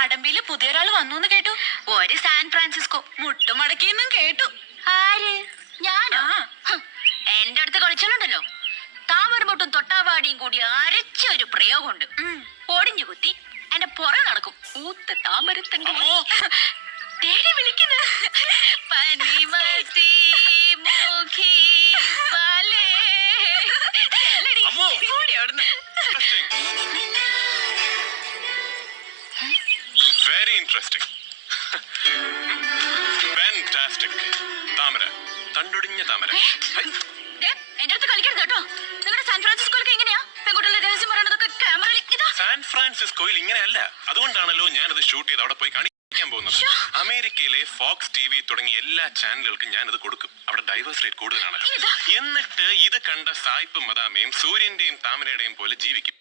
മാടമ്പിയില് പുതിയൊരാൾ വന്നു കേട്ടു. ഒരു സാൻ ഫ്രാൻസിസ്കോ മുട്ടുമടക്കിന്നും കേട്ടു. ആര്? ഞാനോ? എന്റെ അടുത്ത് കളിച്ചാലുണ്ടല്ലോ, താമരമുട്ടും തൊട്ടാവാടിയും കൂടി അരച്ച ഒരു പ്രയോഗമുണ്ട്. ഓടിഞ്ഞു കുത്തി എന്റെ പുറ നടക്കും. ഊത്ത താമരത്തണ്ട് തേടി വിളിക്കുന്നു. പനിമത്തി മുഖി പാലേ. കൂടി അവിടുന്ന്. Very interesting. Fantastic. താമര, തണ്ടൊടിഞ്ഞ താമര. എന്റെ അടുത്ത് കളിക്കരുത് കേട്ടോ. നിങ്ങളുടെ സാൻ ഫ്രാൻസിസ്കോയിലൊക്കെ എങ്ങനെയാ പെൺകുട്ടികളുടെ രഹസ്യം പറയണതൊക്കെ ക്യാമറയിൽ? സാൻ ഫ്രാൻസിസ്കോയിൽ ഇങ്ങനെയല്ല. അതുകൊണ്ടാണല്ലോ ഞാനത് ഷൂട്ട് ചെയ്ത് അവിടെ പോയി കാണിക്കാൻ പോകുന്നത്. അമേരിക്കയിലെ ഫോക്സ് ടി വി തുടങ്ങിയ എല്ലാ ചാനലുകൾക്കും ഞാനത് കൊടുക്കും. അവിടെ ഡൈവേഴ്സ് റേറ്റ് കൂടുതലാണല്ലോ. എന്നിട്ട് ഇത് കണ്ട സായിപ്പും മദാമയും സൂര്യന്റെയും താമരയുടെയും പോലെ ജീവിക്കും.